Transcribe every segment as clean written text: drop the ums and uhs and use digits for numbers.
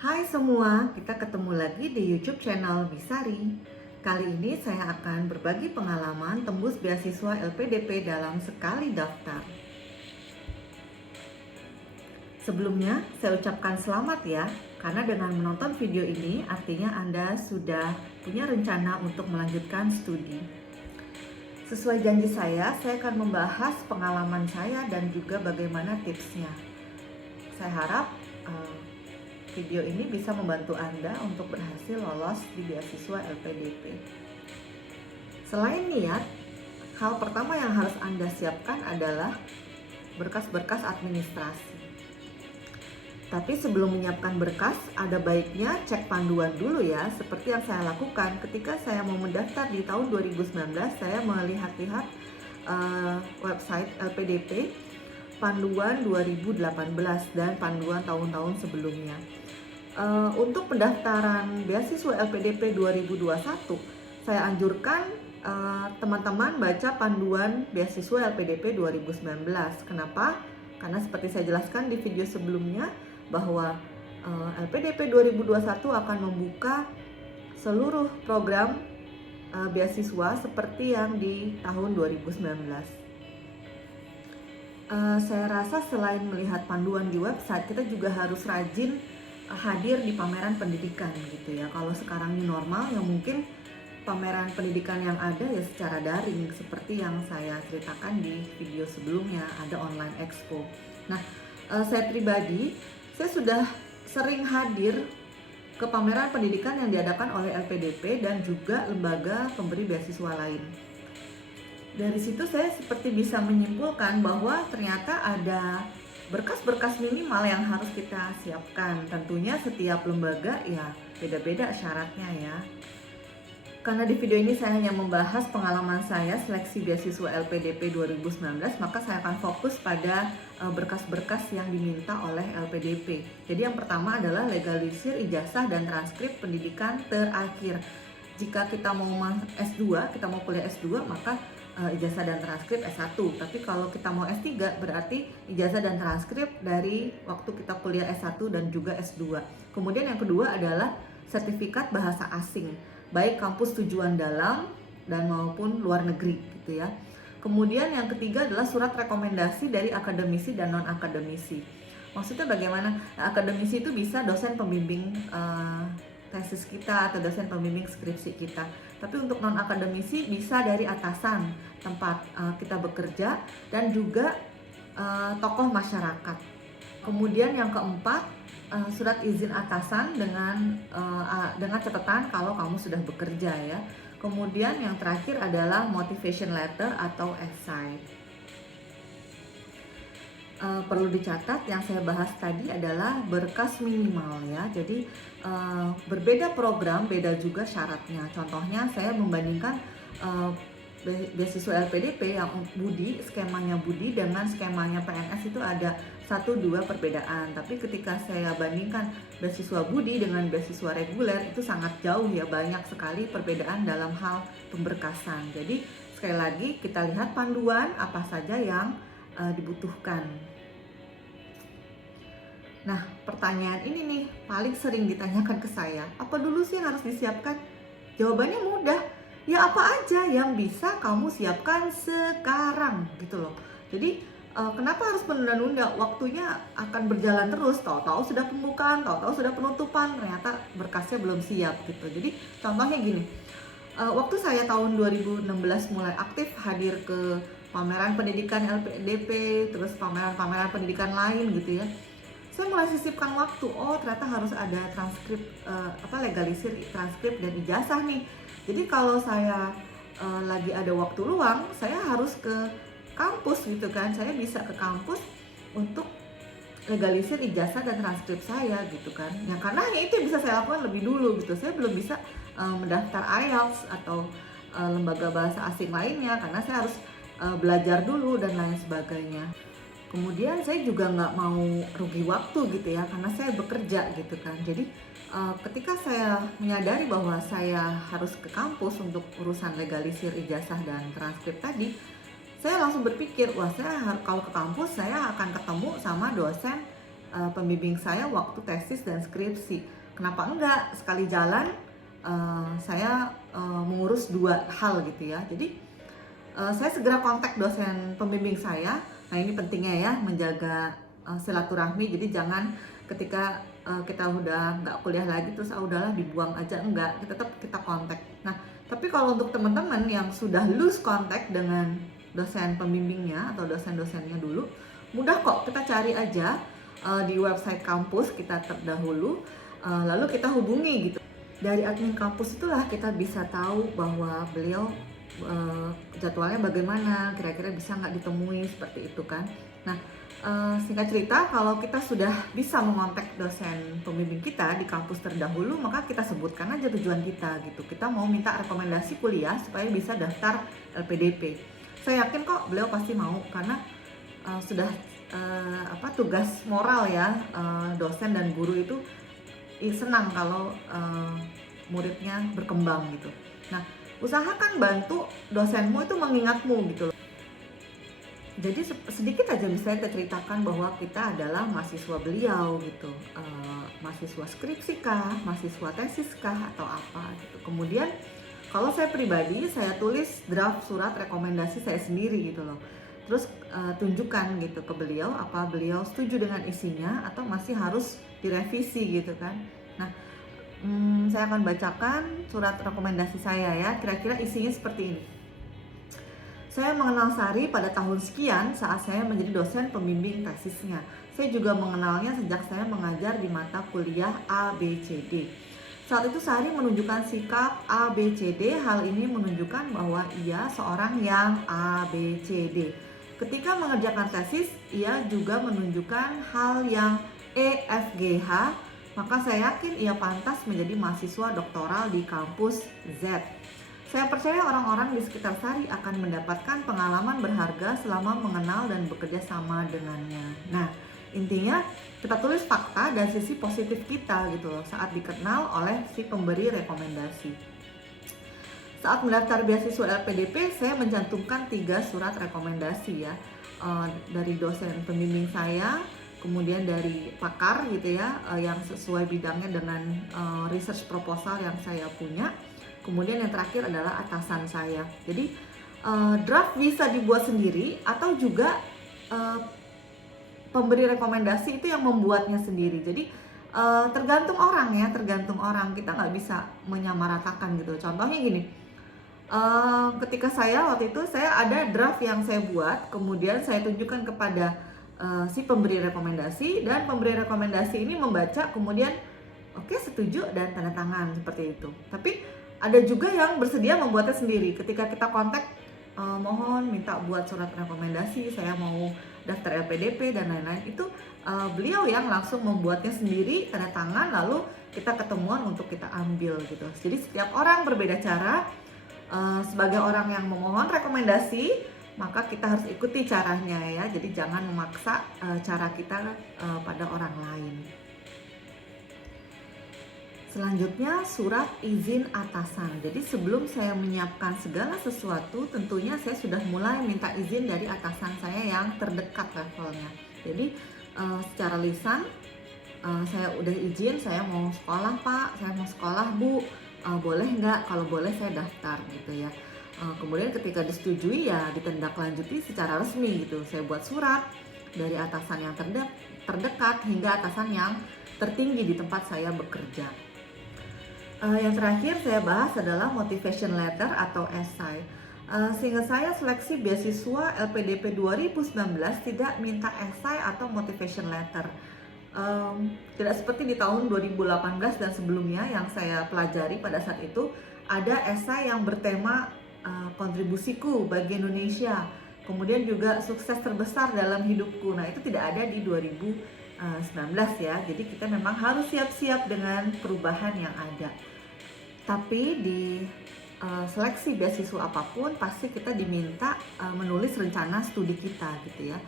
Hai semua, kita ketemu lagi di YouTube channel Bisari. Kali ini saya akan berbagi pengalaman tembus beasiswa LPDP dalam sekali daftar. Sebelumnya, saya ucapkan selamat ya, karena dengan menonton video ini artinya Anda sudah punya rencana untuk melanjutkan studi. Sesuai janji saya akan membahas pengalaman saya dan juga bagaimana tipsnya. Saya harap video ini bisa membantu Anda untuk berhasil lolos di beasiswa LPDP. Selain niat, hal pertama yang harus Anda siapkan adalah berkas-berkas administrasi. Tapi sebelum menyiapkan berkas, ada baiknya cek panduan dulu ya, seperti yang saya lakukan ketika saya mau mendaftar di tahun 2019. Saya melihat-lihat website LPDP, panduan 2018 dan panduan tahun-tahun sebelumnya. Untuk pendaftaran beasiswa LPDP 2021, saya anjurkan teman-teman baca panduan beasiswa LPDP 2019. Kenapa? Karena seperti saya jelaskan di video sebelumnya bahwa LPDP 2021 akan membuka seluruh program beasiswa seperti yang di tahun 2019. Saya rasa selain melihat panduan di website, kita juga harus rajin hadir di pameran pendidikan gitu ya. Kalau sekarang ini normal ya mungkin pameran pendidikan yang ada ya secara daring seperti yang saya ceritakan di video sebelumnya, ada online expo. Nah, saya pribadi saya sudah sering hadir ke pameran pendidikan yang diadakan oleh LPDP dan juga lembaga pemberi beasiswa lain. Dari situ saya seperti bisa menyimpulkan bahwa ternyata ada berkas-berkas minimal yang harus kita siapkan. Tentunya setiap lembaga ya beda-beda syaratnya ya. Karena di video ini saya hanya membahas pengalaman saya seleksi beasiswa LPDP 2019, maka saya akan fokus pada berkas-berkas yang diminta oleh LPDP. Jadi yang pertama adalah legalisir ijazah dan transkrip pendidikan terakhir. Jika kita mau S2, kita mau kuliah S2, maka ijazah dan transkrip S1. Tapi kalau kita mau S3 berarti ijazah dan transkrip dari waktu kita kuliah S1 dan juga S2. Kemudian yang kedua adalah sertifikat bahasa asing, baik kampus tujuan dalam dan maupun luar negeri gitu ya. Kemudian yang ketiga adalah surat rekomendasi dari akademisi dan non-akademisi. Maksudnya bagaimana? Akademisi itu bisa dosen pembimbing tesis kita atau dosen pembimbing skripsi kita. Tapi untuk non-akademisi bisa dari atasan tempat kita bekerja dan juga tokoh masyarakat. Kemudian yang keempat, surat izin atasan dengan catatan kalau kamu sudah bekerja ya. Kemudian yang terakhir adalah motivation letter atau essay. Perlu dicatat yang saya bahas tadi adalah berkas minimal ya. Jadi berbeda program, beda juga syaratnya. Contohnya saya membandingkan beasiswa LPDP yang Budi, skemanya Budi dengan skemanya PNS itu ada 1-2 perbedaan. Tapi ketika saya bandingkan beasiswa Budi dengan beasiswa reguler itu sangat jauh ya, banyak sekali perbedaan dalam hal pemberkasan. Jadi sekali lagi kita lihat panduan apa saja yang dibutuhkan. Nah, pertanyaan ini nih paling sering ditanyakan ke saya. Apa dulu sih yang harus disiapkan? Jawabannya mudah. Ya apa aja yang bisa kamu siapkan sekarang gitu loh. Jadi kenapa harus menunda-nunda? Waktunya akan berjalan terus. Tahu-tahu sudah pembukaan, tahu-tahu sudah penutupan, ternyata berkasnya belum siap gitu. Jadi contohnya gini. Waktu saya tahun 2016 mulai aktif hadir ke pameran pendidikan LPDP, terus pameran pendidikan lain gitu ya. Saya mulai sisipkan waktu. Oh, ternyata harus ada transkrip legalisir transkrip dan ijazah nih. Jadi kalau saya lagi ada waktu luang, saya harus ke kampus gitu kan. Saya bisa ke kampus untuk legalisir ijazah dan transkrip saya gitu kan. Ya karena itu yang bisa saya lakukan lebih dulu gitu. Saya belum bisa mendaftar IELTS atau lembaga bahasa asing lainnya karena saya harus belajar dulu dan lain sebagainya. Kemudian saya juga nggak mau rugi waktu gitu ya karena saya bekerja gitu kan. Jadi ketika saya menyadari bahwa saya harus ke kampus untuk urusan legalisir ijazah dan transkrip tadi, saya langsung berpikir, wah kalau ke kampus saya akan ketemu sama dosen pembimbing saya waktu tesis dan skripsi. Kenapa enggak sekali jalan saya mengurus dua hal gitu ya. Jadi saya segera kontak dosen pembimbing saya. Nah ini pentingnya ya, menjaga silaturahmi. Jadi jangan ketika kita udah nggak kuliah lagi terus udahlah dibuang aja, enggak, tetap kita kontak. Nah tapi kalau untuk teman-teman yang sudah lose kontak dengan dosen pembimbingnya atau dosen-dosennya dulu, mudah kok, kita cari aja di website kampus kita terdahulu, lalu kita hubungi gitu. Dari admin kampus itulah kita bisa tahu bahwa beliau jadwalnya bagaimana, kira-kira bisa nggak ditemui, seperti itu kan. Nah singkat cerita, kalau kita sudah bisa mengontak dosen pembimbing kita di kampus terdahulu, maka kita sebutkan aja tujuan kita gitu. Kita mau minta rekomendasi kuliah supaya bisa daftar LPDP. Saya yakin kok beliau pasti mau, karena sudah tugas moral ya, dosen dan guru itu senang kalau muridnya berkembang gitu. Nah usahakan bantu dosenmu itu mengingatmu gitu loh. Jadi sedikit aja misalnya kita ceritakan bahwa kita adalah mahasiswa beliau gitu, mahasiswa skripsi kah, mahasiswa tesis kah, atau apa gitu. Kemudian kalau saya pribadi, saya tulis draft surat rekomendasi saya sendiri gitu loh. Terus tunjukkan gitu ke beliau, apa beliau setuju dengan isinya atau masih harus direvisi gitu kan. Nah saya akan bacakan surat rekomendasi saya ya, kira-kira isinya seperti ini. Saya mengenal Sari pada tahun sekian saat saya menjadi dosen pembimbing tesisnya. Saya juga mengenalnya sejak saya mengajar di mata kuliah ABCD. Saat itu Sari menunjukkan sikap ABCD. Hal ini menunjukkan bahwa ia seorang yang ABCD. Ketika mengerjakan tesis, ia juga menunjukkan hal yang EFGH. Maka saya yakin ia pantas menjadi mahasiswa doktoral di kampus Z. Saya percaya orang-orang di sekitar Sari akan mendapatkan pengalaman berharga selama mengenal dan bekerja sama dengannya. Nah, intinya kita tulis fakta dan sisi positif kita gitu loh saat dikenal oleh si pemberi rekomendasi. Saat mendaftar beasiswa LPDP, saya mencantumkan 3 surat rekomendasi ya, dari dosen pembimbing saya, kemudian dari pakar gitu ya, yang sesuai bidangnya dengan research proposal yang saya punya. Kemudian yang terakhir adalah atasan saya. Jadi draft bisa dibuat sendiri atau juga pemberi rekomendasi itu yang membuatnya sendiri. Jadi tergantung orang ya, tergantung orang. Kita nggak bisa menyamaratakan gitu. Contohnya gini, ketika saya waktu itu saya ada draft yang saya buat, kemudian saya tunjukkan kepada si pemberi rekomendasi, dan pemberi rekomendasi ini membaca, kemudian oke, setuju dan tanda tangan seperti itu. Tapi ada juga yang bersedia membuatnya sendiri. Ketika kita kontak, mohon minta buat surat rekomendasi, saya mau daftar LPDP dan lain-lain, itu beliau yang langsung membuatnya sendiri, tanda tangan, lalu kita ketemuan untuk kita ambil gitu. Jadi setiap orang berbeda cara. Sebagai orang yang memohon rekomendasi, maka kita harus ikuti caranya ya. Jadi jangan memaksa cara kita pada orang lain. Selanjutnya, surat izin atasan. Jadi sebelum saya menyiapkan segala sesuatu, tentunya saya sudah mulai minta izin dari atasan saya yang terdekat levelnya. Jadi secara lisan saya udah izin, saya mau sekolah Pak, saya mau sekolah Bu, boleh nggak? Kalau boleh saya daftar gitu ya. Kemudian ketika disetujui ya ditindaklanjuti secara resmi gitu. Saya buat surat dari atasan yang terdekat hingga atasan yang tertinggi di tempat saya bekerja. Yang terakhir saya bahas adalah motivation letter atau esai. Sehingga saya seleksi beasiswa LPDP 2019 tidak minta esai atau motivation letter. Tidak seperti di tahun 2018 dan sebelumnya yang saya pelajari pada saat itu, ada esai yang bertema kontribusiku bagi Indonesia, kemudian juga sukses terbesar dalam hidupku. Nah itu tidak ada di 2019 ya, jadi kita memang harus siap-siap dengan perubahan yang ada. Tapi di seleksi beasiswa apapun pasti kita diminta menulis rencana studi kita gitu ya.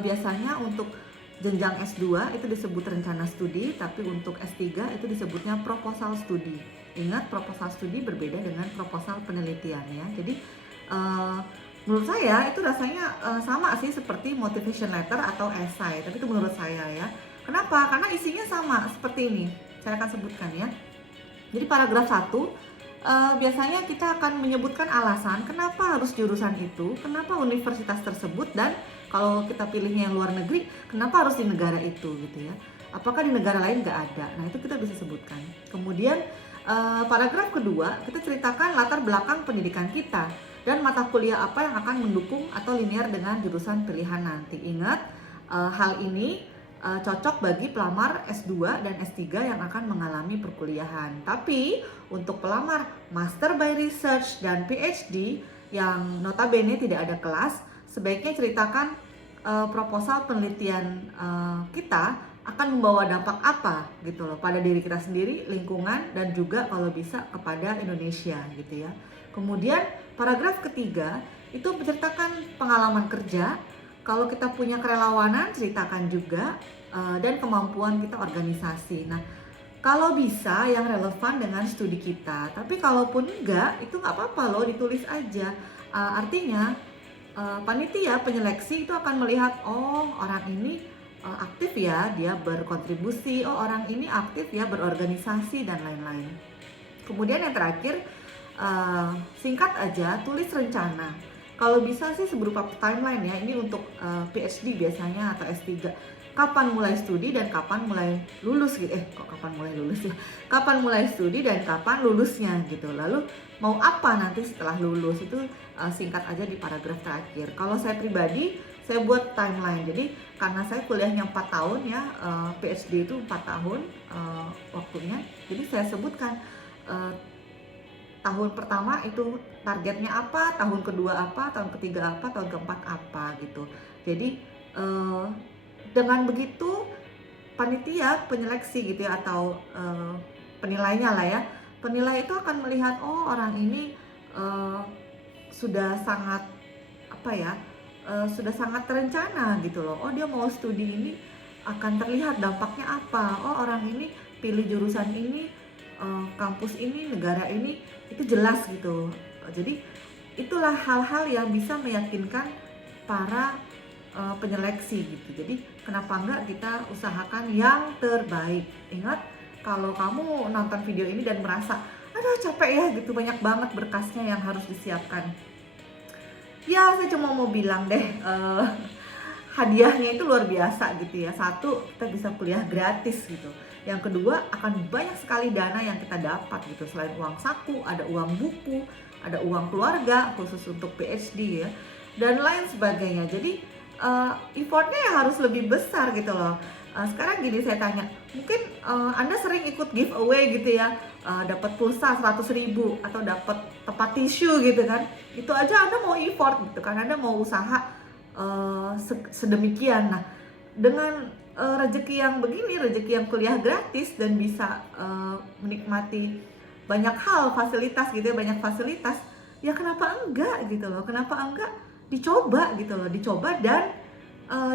Biasanya untuk jenjang S2 itu disebut rencana studi, tapi untuk S3 itu disebutnya proposal studi. Ingat, proposal studi berbeda dengan proposal penelitian ya. Jadi menurut saya itu rasanya sama sih seperti motivation letter atau esai, tapi itu menurut saya ya. Kenapa? Karena isinya sama seperti ini. Saya akan sebutkan ya. Jadi paragraf 1 biasanya kita akan menyebutkan alasan kenapa harus jurusan itu, kenapa universitas tersebut, dan kalau kita pilihnya yang luar negeri, kenapa harus di negara itu gitu ya. Apakah di negara lain nggak ada? Nah itu kita bisa sebutkan. Kemudian paragraf kedua kita ceritakan latar belakang pendidikan kita dan mata kuliah apa yang akan mendukung atau linear dengan jurusan pilihan nanti. Ingat hal ini cocok bagi pelamar S2 dan S3 yang akan mengalami perkuliahan. Tapi untuk pelamar Master by Research dan PhD yang notabene tidak ada kelas, sebaiknya ceritakan proposal penelitian kita akan membawa dampak apa gitu loh pada diri kita sendiri, lingkungan, dan juga kalau bisa kepada Indonesia gitu ya. Kemudian paragraf ketiga itu menceritakan pengalaman kerja. Kalau kita punya kerelawanan, ceritakan juga dan kemampuan kita organisasi. Nah, kalau bisa yang relevan dengan studi kita. Tapi kalaupun enggak, itu nggak apa-apa loh, ditulis aja. Artinya panitia penyeleksi itu akan melihat, oh orang ini aktif ya, dia berkontribusi. Oh orang ini aktif ya, berorganisasi dan lain-lain. Kemudian yang terakhir, singkat aja, tulis rencana. Kalau bisa sih berupa timeline ya, ini untuk PhD biasanya atau S3. Kapan mulai studi dan kapan mulai lulus gitu. Kapan mulai lulus ya? Kapan mulai studi dan kapan lulusnya gitu. Lalu mau apa nanti setelah lulus, itu singkat aja di paragraf terakhir. Kalau saya pribadi, saya buat timeline. Jadi karena saya kuliahnya 4 tahun ya, PhD itu 4 tahun waktunya. Jadi saya sebutkan tahun pertama itu targetnya apa, tahun kedua apa, tahun ketiga apa, tahun keempat apa gitu. Jadi dengan begitu panitia penyeleksi gitu ya, atau penilainya lah ya, penilai itu akan melihat, oh orang ini sudah sangat sudah sangat terencana gitu loh. Oh dia mau studi ini akan terlihat dampaknya apa. Oh orang ini pilih jurusan ini, kampus ini, negara ini, itu jelas gitu. Jadi itulah hal-hal yang bisa meyakinkan para penyeleksi gitu. Jadi kenapa enggak kita usahakan yang terbaik. Ingat, kalau kamu nonton video ini dan merasa aduh capek ya gitu, banyak banget berkasnya yang harus disiapkan, ya saya cuma mau bilang deh, hadiahnya itu luar biasa gitu ya. Satu, kita bisa kuliah gratis gitu. Yang kedua, akan banyak sekali dana yang kita dapat gitu. Selain uang saku, ada uang buku, ada uang keluarga khusus untuk PhD ya, dan lain sebagainya. Jadi effortnya ya harus lebih besar gitu loh. Sekarang gini saya tanya, mungkin Anda sering ikut giveaway gitu ya, dapat pulsa 100.000 atau dapat tempat tisu gitu kan. Itu aja Anda mau effort gitu kan, Anda mau usaha sedemikian. Nah, dengan rezeki yang begini, rezeki yang kuliah gratis dan bisa menikmati banyak hal, fasilitas gitu ya, banyak fasilitas, ya kenapa enggak gitu loh, kenapa enggak dicoba gitu loh, dicoba dan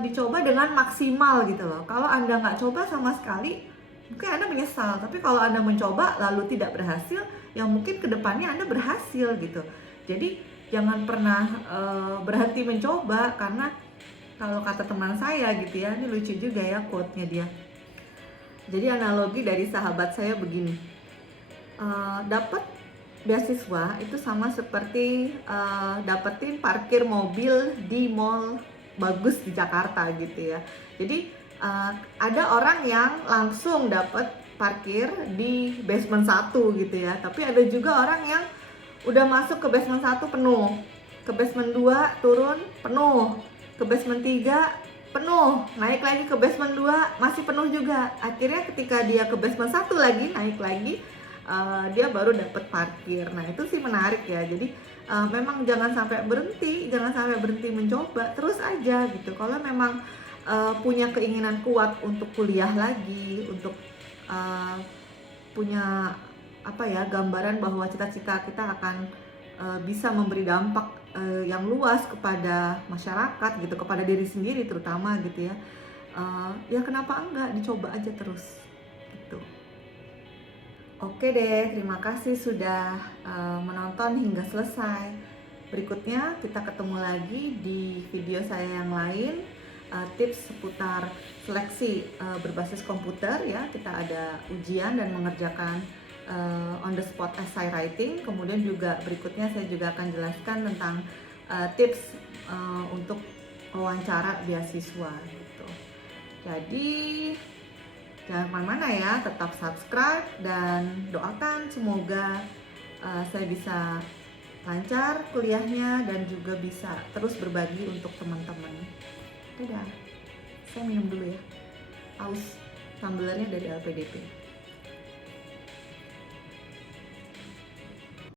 dicoba dengan maksimal gitu loh. Kalau Anda nggak coba sama sekali, mungkin Anda menyesal. Tapi kalau Anda mencoba lalu tidak berhasil, ya mungkin kedepannya Anda berhasil gitu. Jadi jangan pernah berhenti mencoba, karena kalau kata teman saya gitu ya, ini lucu juga ya quote-nya dia. Jadi analogi dari sahabat saya begini, dapat beasiswa itu sama seperti dapetin parkir mobil di mall bagus di Jakarta gitu ya. Jadi ada orang yang langsung dapat parkir di basement 1 gitu ya. Tapi ada juga orang yang udah masuk ke basement 1 penuh, ke basement 2 turun penuh, ke basement 3 penuh, naik lagi ke basement 2 masih penuh juga. Akhirnya ketika dia ke basement 1 lagi, naik lagi, dia baru dapat parkir. Nah itu sih menarik ya. Jadi memang jangan sampai berhenti mencoba, terus aja gitu. Kalau memang punya keinginan kuat untuk kuliah lagi, untuk punya gambaran bahwa cita-cita kita akan bisa memberi dampak yang luas kepada masyarakat gitu, kepada diri sendiri terutama gitu ya, ya kenapa enggak dicoba aja terus gitu. Oke deh, terima kasih sudah menonton hingga selesai. Berikutnya kita ketemu lagi di video saya yang lain. tips seputar seleksi berbasis komputer ya. Kita ada ujian dan mengerjakan on the spot essay writing. Kemudian juga berikutnya saya juga akan jelaskan tentang tips untuk wawancara beasiswa gitu. Jadi jangan kemana-mana ya, tetap subscribe dan doakan semoga saya bisa lancar kuliahnya dan juga bisa terus berbagi untuk teman-teman. Dadah, saya minum dulu ya, aus tumblernya dari LPDP.